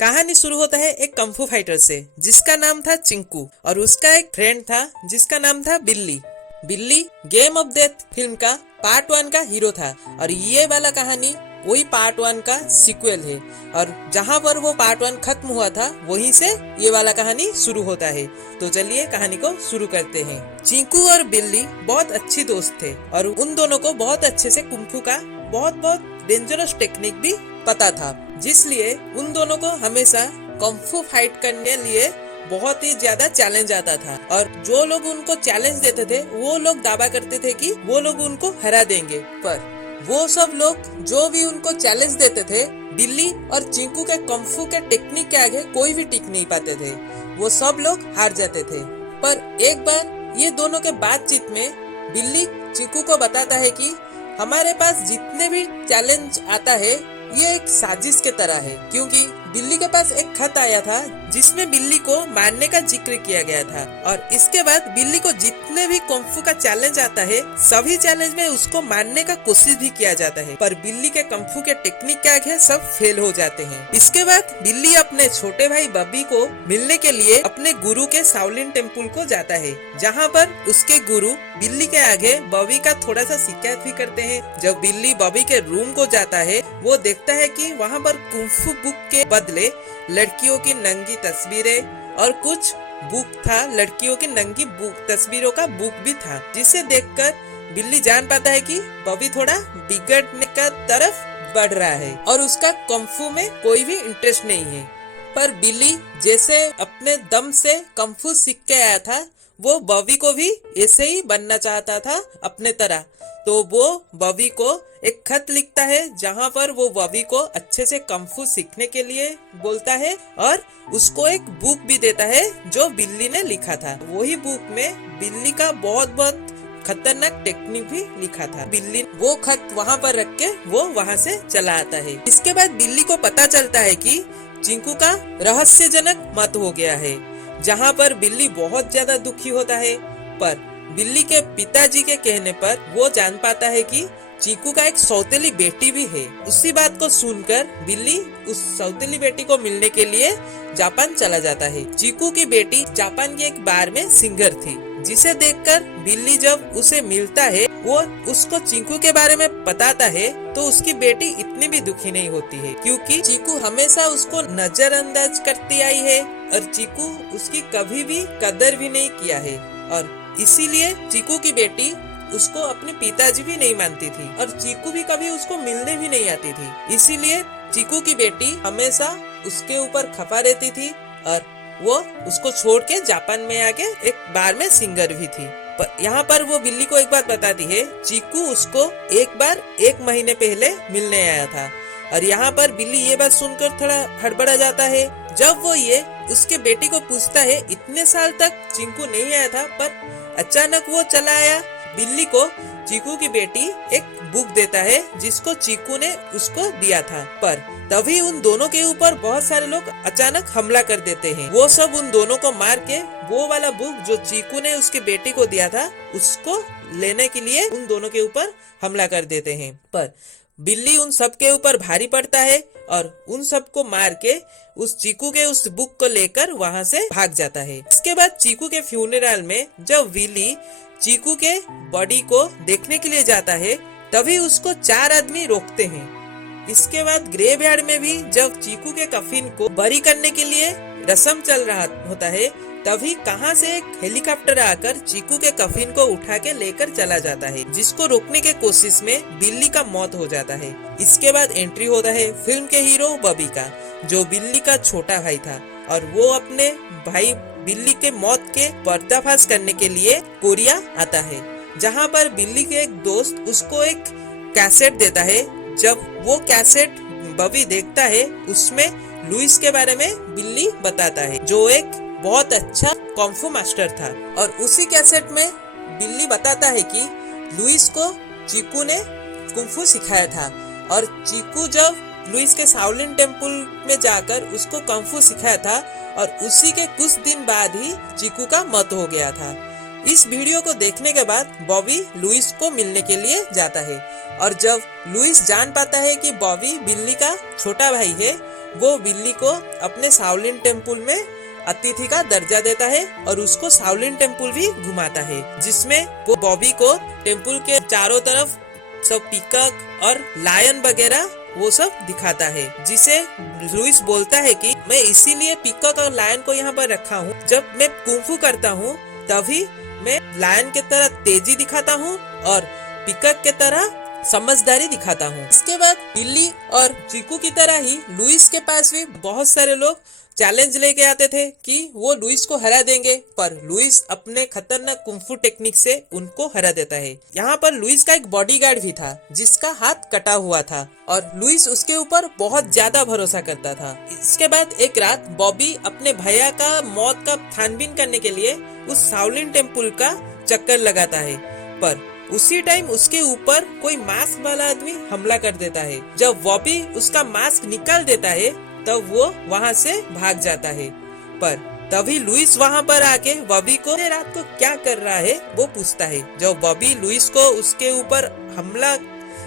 कहानी शुरू होता है एक कंफू फाइटर से जिसका नाम था चिंकू और उसका एक फ्रेंड था जिसका नाम था बिल्ली। बिल्ली गेम ऑफ डेथ फिल्म का पार्ट 1 का हीरो था और ये वाला कहानी वही पार्ट 1 का सीक्वल है और जहाँ पर वो पार्ट 1 खत्म हुआ था वहीं से ये वाला कहानी शुरू होता है। तो चलिए कहानी को शुरू करते हैं। चिंकू और बिल्ली बहुत अच्छी दोस्त थे और उन दोनों को बहुत अच्छे से कुंफू का बहुत डेंजरस टेक्निक भी पता था, जिसलिए उन दोनों को हमेशा कुंफू फाइट करने लिए बहुत ही ज्यादा चैलेंज आता था और जो लोग उनको चैलेंज देते थे वो लोग दावा करते थे कि वो लोग उनको हरा देंगे, पर वो सब लोग जो भी उनको चैलेंज देते थे बिल्ली और चिंकू के कुंफू के टेक्निक के आगे कोई भी टिक नहीं पाते थे, वो सब लोग हार जाते थे। पर एक बार ये दोनों के बातचीत में बिल्ली चिंकू को बताता है कि हमारे पास जितने भी चैलेंज आता है ये एक साजिश के तरह है, क्योंकि बिल्ली के पास एक खत आया था जिसमें बिल्ली को मारने का जिक्र किया गया था और इसके बाद बिल्ली को जितने भी कुंफू का चैलेंज आता है सभी चैलेंज में उसको मारने का कोशिश भी किया जाता है, पर बिल्ली के कुंफू के टेक्निक के आगे सब फेल हो जाते हैं। इसके बाद बिल्ली अपने छोटे भाई बॉबी को मिलने के लिए अपने गुरु के शाओलिन टेम्पल को जाता है, जहाँ पर उसके गुरु बिल्ली के आगे बॉबी का थोड़ा सा शिकायत भी करते हैं। जब बिल्ली बॉबी के रूम को जाता है वो देखता है कि वहाँ पर कुंफू बुक के बदले लड़कियों की नंगी तस्वीरें और कुछ बुक था, लड़कियों की नंगी बुक तस्वीरों का बुक भी था, जिसे देखकर बिल्ली जान पाता है कि बॉबी थोड़ा बिगड़ने का तरफ बढ़ रहा है और उसका कुंफू में कोई भी इंटरेस्ट नहीं है। पर बिल्ली जैसे अपने दम से कुंफू सीख के आया था वो बॉबी को भी ऐसे ही बनना चाहता था अपने तरह, तो वो बॉबी को एक खत लिखता है जहाँ पर वो बॉबी को अच्छे से कुंफू सीखने के लिए बोलता है और उसको एक बुक भी देता है जो बिल्ली ने लिखा था। वही बुक में बिल्ली का बहुत खतरनाक टेक्निक भी लिखा था। बिल्ली वो खत वहाँ पर रख के वो वहाँ से चला आता है। इसके बाद बिल्ली को पता चलता है कि चिंकू का रहस्यजनक मौत हो गया है, जहाँ पर बिल्ली बहुत ज्यादा दुखी होता है। पर बिल्ली के पिताजी के कहने पर वो जान पाता है कि चीकू का एक सौतेली बेटी भी है। उसी बात को सुनकर बिल्ली उस सौतेली बेटी को मिलने के लिए जापान चला जाता है। चीकू की बेटी जापान की एक बार में सिंगर थी, जिसे देखकर बिल्ली जब उसे मिलता है वो उसको चीकू के बारे में बताता है तो उसकी बेटी इतनी भी दुखी नहीं होती है, क्योंकि चीकू हमेशा उसको नजरअंदाज करती आई है और चीकू उसकी कभी भी कदर भी नहीं किया है और इसीलिए चीकू की बेटी उसको अपने पिताजी भी नहीं मानती थी और चीकू भी कभी उसको मिलने भी नहीं आती थी। इसीलिए चीकू की बेटी हमेशा उसके ऊपर खफा रहती थी और वो उसको छोड़ के जापान में आके एक बार में सिंगर भी थी। पर यहाँ पर वो बिल्ली को एक बात बताती है, चीकू उसको एक बार 1 महीने पहले मिलने आया था और यहाँ पर बिल्ली ये बात सुनकर थोड़ा हड़बड़ा जाता है। जब वो ये उसके बेटी को पूछता है इतने साल तक चिंकू नहीं आया था पर अचानक वो चला आया। बिल्ली को चीकू की बेटी एक बुक देता है जिसको चीकू ने उसको दिया था, पर तभी उन दोनों के ऊपर बहुत सारे लोग अचानक हमला कर देते हैं। वो सब उन दोनों को मार के वो वाला बुक जो चीकू ने उसकी बेटी को दिया था उसको लेने के लिए उन दोनों के ऊपर हमला कर देते हैं। पर बिल्ली उन सब के ऊपर भारी पड़ता है और उन सबको मार के उस चीकू के उस बुक को लेकर वहाँ से भाग जाता है। इसके बाद चीकू के फ्यूनरल में जब बिल्ली चीकू के बॉडी को देखने के लिए जाता है तभी उसको 4 आदमी रोकते हैं। इसके बाद ग्रेवयार्ड में भी जब चीकू के कफिन को बरी करने के लिए रस्म चल रहा होता है तभी कहां से एक हेलीकॉप्टर आकर चीकू के कफिन को उठा के लेकर चला जाता है, जिसको रोकने के कोशिश में बिल्ली का मौत हो जाता है। इसके बाद एंट्री होता है फिल्म के हीरो बॉबी का, जो बिल्ली का छोटा भाई था और वो अपने भाई बिल्ली के मौत के पर्दाफाश करने के लिए कोरिया आता है, जहाँ पर बिल्ली के एक दोस्त उसको एक कैसेट देता है। जब वो कैसेट बॉबी देखता है उसमें लुइस के बारे में बिल्ली बताता है, जो एक बहुत अच्छा कुंफू मास्टर था और उसी कैसेट में बिल्ली बताता है कि लुइस को चीकू ने कुंफू सिखाया था और चीकू जब लुइस के शाओलिन टेम्पल में जाकर उसको कुंफू सिखाया था और उसी के कुछ दिन बाद ही चीकू का मौत हो गया था। इस वीडियो को देखने के बाद बॉबी लुइस को मिलने के लिए जाता है और जब लुइस जान पाता है कि बॉबी बिल्ली का छोटा भाई है वो बिल्ली को अपने शाओलिन टेम्पल में अतिथि का दर्जा देता है और उसको शाओलिन टेम्पल भी घुमाता है, जिसमें वो बॉबी को टेम्पल के चारों तरफ सब पीकॉक और लायन वगैरह वो सब दिखाता है, जिसे लुइस बोलता है कि मैं इसीलिए पीकॉक और लायन को यहाँ पर रखा हूँ, जब मैं कुंफू करता हूँ तभी मैं लायन के तरह तेजी दिखाता हूँ और पीकॉक के तरह समझदारी दिखाता हूँ। इसके बाद बिल्ली और चीकू की तरह ही लुइस के पास भी बहुत सारे लोग चैलेंज लेके आते थे कि वो लुइस को हरा देंगे, पर लुइस अपने खतरनाक कुंफू टेक्निक से उनको हरा देता है। यहाँ पर लुइस का एक बॉडीगार्ड भी था जिसका हाथ कटा हुआ था और लुइस उसके ऊपर बहुत ज्यादा भरोसा करता था। इसके बाद एक रात बॉबी अपने भैया का मौत का छानबीन करने के लिए उस शाओलिन टेम्पल का चक्कर लगाता है, पर उसी टाइम उसके ऊपर कोई मास्क वाला आदमी हमला कर देता है। जब बॉबी उसका मास्क निकाल देता है तब वो वहाँ से भाग जाता है, पर तभी लुइस वहाँ पर आके बॉबी को रात को क्या कर रहा है वो पूछता है। जब बॉबी लुइस को उसके ऊपर हमला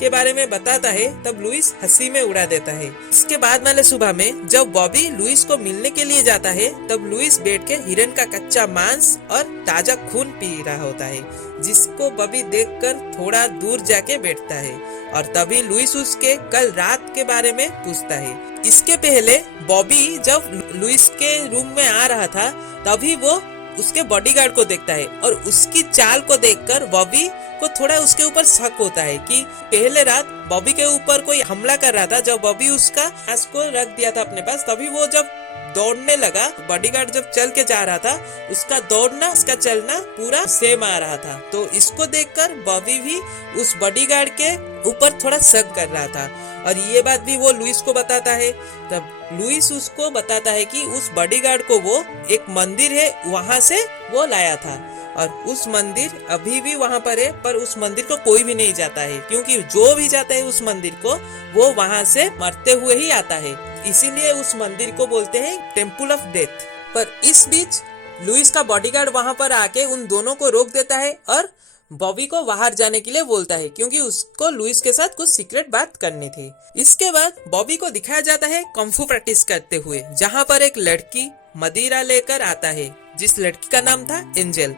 के बारे में बताता है तब लुइस हंसी में उड़ा देता है। इसके बाद वाले सुबह में जब बॉबी लुइस को मिलने के लिए जाता है तब लुइस बैठ के हिरन का कच्चा मांस और ताजा खून पी रहा होता है, जिसको बॉबी देखकर थोड़ा दूर जाके बैठता है और तभी लुइस उसके कल रात के बारे में पूछता है। इसके पहले बॉबी जब लुइस के रूम में आ रहा था तभी वो उसके बॉडीगार्ड को देखता है और उसकी चाल को देखकर बॉबी को थोड़ा उसके ऊपर शक होता है कि पहले रात बॉबी के ऊपर कोई हमला कर रहा था। जब बॉबी उसका मास्क को रख दिया था अपने पास, तभी वो जब दौड़ने लगा, बॉडीगार्ड जब चल के जा रहा था, उसका दौड़ना उसका चलना पूरा सेम आ रहा था। तो इसको देखकर बॉबी भी उस बॉडीगार्ड के ऊपर थोड़ा शक कर रहा था और ये बात भी वो लुइस को बताता है। तब लुइस उसको बताता है कि उस बॉडीगार्ड को वो एक मंदिर है वहाँ से वो लाया था और उस मंदिर अभी भी वहाँ पर है, पर उस मंदिर को कोई भी नहीं जाता है क्योंकि जो भी जाता है उस मंदिर को वो वहाँ से मरते हुए ही आता है, इसीलिए उस मंदिर को बोलते हैं टेम्पल ऑफ डेथ। पर इस बीच लुइस का बॉडीगार्ड वहाँ पर आके उन दोनों को रोक देता है और बॉबी को बाहर जाने के लिए बोलता है क्योंकि उसको लुइस के साथ कुछ सीक्रेट बात करनी थी। इसके बाद बॉबी को दिखाया जाता है कुंफू प्रैक्टिस करते हुए, जहाँ पर एक लड़की मदिरा लेकर आता है, जिस लड़की का नाम था एंजल,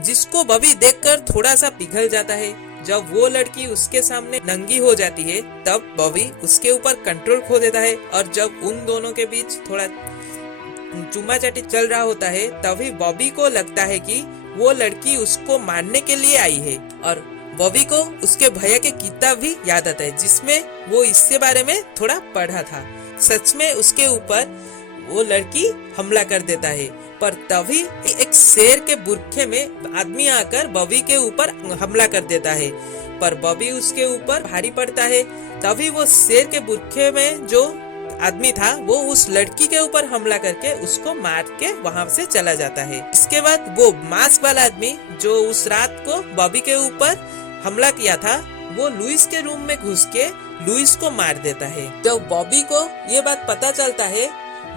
जिसको बॉबी देखकर थोड़ा सा पिघल जाता है। जब वो लड़की उसके सामने नंगी हो जाती है तब बॉबी उसके ऊपर कंट्रोल खो देता है और जब उन दोनों के बीच थोड़ा चुम्मा चाटी चल रहा होता है तभी बॉबी को लगता है कि वो लड़की उसको मारने के लिए आई है और बॉबी को उसके भैया के किताब भी याद आता है जिसमें वो इसके बारे में थोड़ा पढ़ा था। सच में उसके ऊपर वो लड़की हमला कर देता है, पर तभी एक शेर के बुरखे में आदमी आकर बॉबी के ऊपर हमला कर देता है, पर बॉबी उसके ऊपर भारी पड़ता है। तभी वो शेर के बुरखे में जो आदमी था वो उस लड़की के ऊपर हमला करके उसको मार के वहाँ से चला जाता है। इसके बाद वो मास्क वाला आदमी जो उस रात को बॉबी के ऊपर हमला किया था वो लुइस के रूम में घुस के लुइस को मार देता है। जब बॉबी को ये बात पता चलता है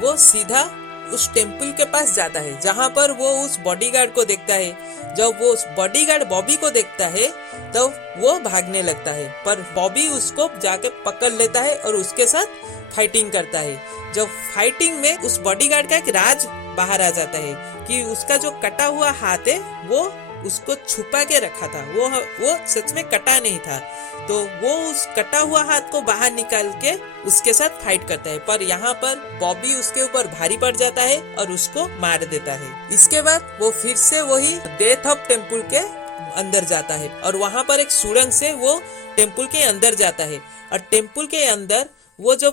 वो सीधा उस टेम्पल के पास जाता है जहाँ पर वो उस बॉडीगार्ड को देखता है। जब वो उस बॉडीगार्ड बॉबी को देखता है तब तो वो भागने लगता है, पर बॉबी उसको जाके पकड़ लेता है और उसके साथ फाइटिंग करता है। जब फाइटिंग में उस बॉडीगार्ड का एक राज बाहर आ जाता है कि उसका जो कटा हुआ हाथ है वो उसको छुपा के रखा था, वो सच में कटा नहीं था। तो वो उस कटा हुआ हाथ को बाहर निकाल के उसके साथ फाइट करता है, पर यहाँ पर बॉबी उसके ऊपर भारी पड़ जाता है और उसको मार देता है। इसके बाद वो फिर से वही डेथ ऑफ टेम्पल के अंदर जाता है और वहाँ पर एक सुरंग से वो टेम्पल के अंदर जाता है और टेम्पल के अंदर वो जो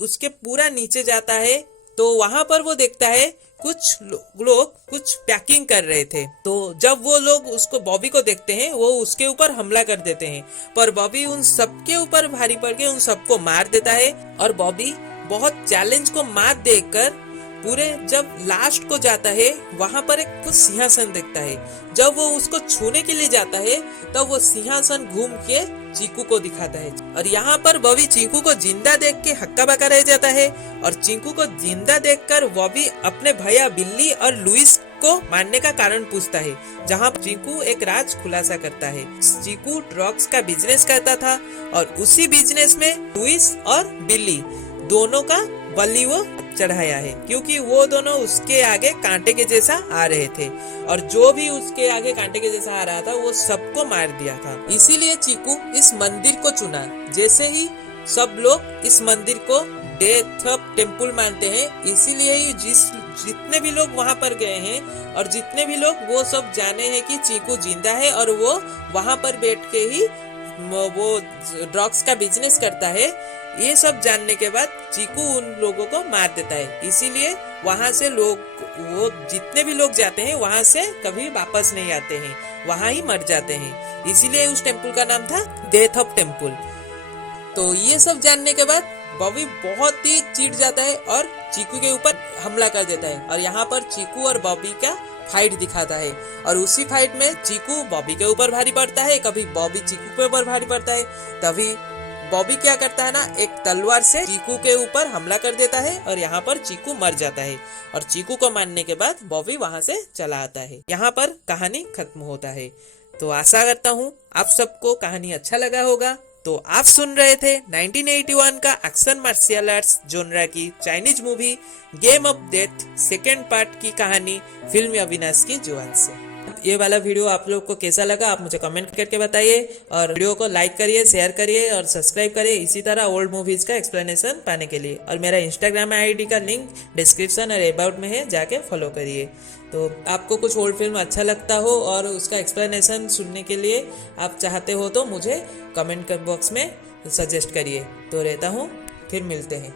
उसके पूरा नीचे जाता है तो वहाँ पर वो देखता है कुछ लोग कुछ पैकिंग कर रहे थे। तो जब वो लोग उसको बॉबी को देखते हैं वो उसके ऊपर हमला कर देते हैं, पर बॉबी उन सबके ऊपर भारी पड़ के उन सबको मार देता है और बॉबी बहुत चैलेंज को मात देकर पूरे जब लास्ट को जाता है वहाँ पर एक कुछ सिंहासन देखता है। जब वो उसको छूने के लिए जाता है तब वो सिंहासन घूम के चीकू को दिखाता है और यहाँ पर बॉबी चीकू को जिंदा देख के हक्का बक्का रह जाता है और चीकू को जिंदा देखकर बॉबी अपने भैया बिल्ली और लुइस को मारने का कारण पूछता है, जहाँ चीकू एक राज खुलासा करता है। चीकू ड्रग्स का बिजनेस करता था और उसी बिजनेस में लुइस और बिल्ली दोनों का बलि वो चढ़ाया है, क्योंकि वो दोनों उसके आगे कांटे के जैसा आ रहे थे और जो भी उसके आगे कांटे के जैसा आ रहा था वो सबको मार दिया था। इसीलिए चीकू इस मंदिर को चुना। जैसे ही सब लोग इस मंदिर को डेथ टेम्पल मानते हैं, इसीलिए ही जितने भी लोग वहां पर गए हैं और जितने भी लोग वो सब जाने हैं कि चीकू जिंदा है और वो वहां पर बैठ के ही वो ड्रग्स का बिजनेस करता है। ये सब जानने के बाद चीकू उन लोगों को मार देता है। इसीलिए वहां से लोग, वो जितने भी लोग जाते हैं वहां से कभी वापस नहीं आते हैं, वहां ही मर जाते हैं। इसीलिए उस टेम्पल का नाम था डेथ ऑफ टेम्पल। तो ये सब जानने के बाद बॉबी बहुत ही चिढ़ जाता है और चीकू के ऊपर हमला कर देता है और यहाँ पर चीकू और बॉबी का फाइट दिखाता है। और उसी फाइट में चीकू बॉबी के ऊपर भारी पड़ता है, कभी बॉबी चीकू के ऊपर भारी पड़ता है। तभी बॉबी क्या करता है ना, एक तलवार से चीकू के ऊपर हमला कर देता है और यहाँ पर चीकू मर जाता है। और चीकू को मारने के बाद बॉबी वहां से चला आता है। यहाँ पर कहानी खत्म होता है। तो आशा करता हूँ आप सबको कहानी अच्छा लगा होगा। तो आप सुन रहे थे 1981 का एक्शन मार्शियल आर्ट्स जोनरा की Chinese movie game of death second part की कहानी फिल्म अविनाश की जुबान से। ये वाला वीडियो आप लोग को कैसा लगा आप मुझे कमेंट करके बताइए और वीडियो को लाइक करिए, शेयर करिए और सब्सक्राइब करिए इसी तरह ओल्ड मूवीज का एक्सप्लेनेशन पाने के लिए। और मेरा इंस्टाग्राम आईडी का लिंक डिस्क्रिप्शन और अबाउट में है, जाके फॉलो करिए। तो आपको कुछ ओल्ड फिल्म अच्छा लगता हो और उसका एक्सप्लेनेशन सुनने के लिए आप चाहते हो तो मुझे कमेंट बॉक्स में सजेस्ट करिए। तो रहता हूँ, फिर मिलते हैं।